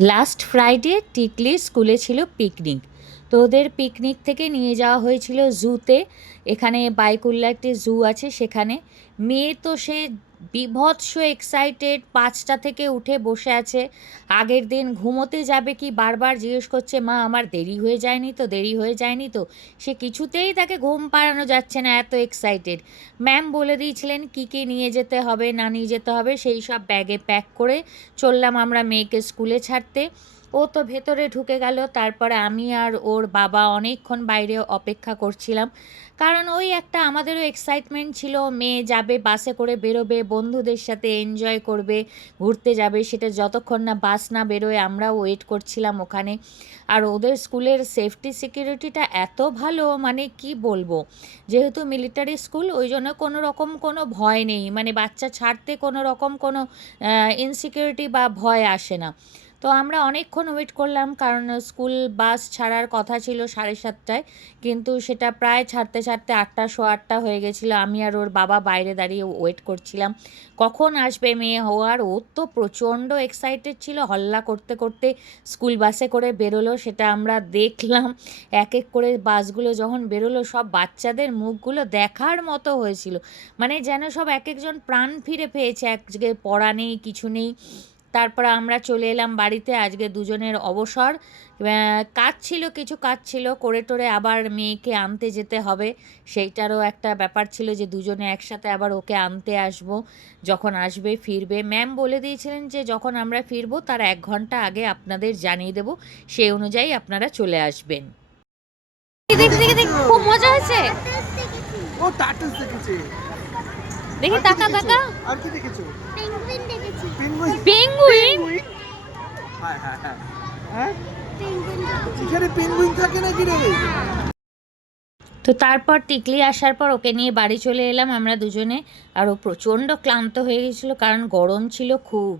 Last Friday টিকলির স্কুলে ছিল picnic. তো ওদের পিকনিক থেকে নিয়ে যাওয়া হয়েছিল জুতে। এখানে বাইকুল্লা একটি জু আছে সেখানে। মেয়ে তো সে বীভৎস এক্সাইটেড, 5টা থেকে উঠে বসে আছে। আগের দিন ঘুমোতে যাবে কি বারবার জিজ্ঞেস করছে, মা আমার দেরি হয়ে যায়নি তো, দেরি হয়ে যায়নি তো। সে কিছুতেই তাকে ঘুম পাড়ানো যাচ্ছে না, এত এক্সাইটেড। ম্যাম বলে দিয়েছিলেন কী কী নিয়ে যেতে হবে না নিয়ে যেতে হবে, সেই সব ব্যাগে প্যাক করে চললাম আমরা মেয়েকে স্কুলে ছাড়তে। ও তো ভেতরে ঢুকে গেল, তারপরে আমি আর ওর বাবা অনেকক্ষণ বাইরে অপেক্ষা করছিলাম। কারণ ওই একটা আমাদেরও এক্সাইটমেন্ট ছিল, মেয়ে যাবে বাসে করে, বেরোবে বন্ধুদের সাথে এনজয় করবে, ঘুরতে যাবে, সেটা যতক্ষণ না বাস না বেরোয় আমরাও ওয়েট করছিলাম ওখানে। আর ওদের স্কুলের সেফটি সিকিউরিটিটা এত ভালো, মানে কি বলবো। যেহেতু মিলিটারি স্কুল, ওই জন্য কোনো রকম কোনো ভয় নেই, মানে বাচ্চা ছাড়তে কোনো রকম কোনো ইনসিকিউরিটি বা ভয় আসে না। তো আমরা অনেকক্ষণ ওয়েট করলাম, কারণ স্কুল বাস ছাড়ার কথা ছিল 7:30টায়, কিন্তু সেটা প্রায় ছাড়তে ছাড়তে 8টা, সোয়া 8টা হয়ে গেছিলো। আমি আর ওর বাবা বাইরে দাঁড়িয়ে ওয়েট করছিলাম কখন আসবে মেয়ে। হওয়ার ও তো প্রচণ্ড এক্সাইটেড ছিল, হল্লা করতে করতে স্কুল বাসে করে বেরোলো, সেটা আমরা দেখলাম। এক এক করে বাসগুলো যখন বেরোলো, সব বাচ্চাদের মুখগুলো দেখার মতো হয়েছিল, মানে যেন সব এক একজন প্রাণ ফিরে পেয়েছে, আজকে পড়া নেই কিছু নেই। তারপর আমরা চলে এলাম বাড়িতে, আজকে দুজনের অবসর। কাজ ছিল, কিছু কাজ ছিল করে টোরে আবার মেয়েকে আনতে যেতে হবে, সেইটারও একটা ব্যাপার ছিল যে দুজনে একসাথে আবার ওকে আনতে আসব। যখন আসবে ফিরবে, ম্যাম বলে দিয়েছিলেন যে যখন আমরা ফিরবো তার 1 ঘন্টা আগে আপনাদের জানিয়ে দেব, সেই অনুযায়ী আপনারা চলে আসবেন। দেখে দেখে দেখে খুব মজা হয়েছে। ও টার্টলস দেখেছে। দেখি তাকা তাকা। আর কি দেখেছো? পেঙ্গুইন দেখেছি। পেঙ্গুইন। হ্যাঁ হ্যাঁ হ্যাঁ। হ্যাঁ? এখানে পেঙ্গুইন থাকে নাকি রে? তো তারপর টিকলি আসার পর ওকে নিয়ে বাড়ি চলে এলাম আমরা দুজনে। আর ও প্রচণ্ড ক্লান্ত হয়ে গেছিলো, কারণ গরম ছিল খুব।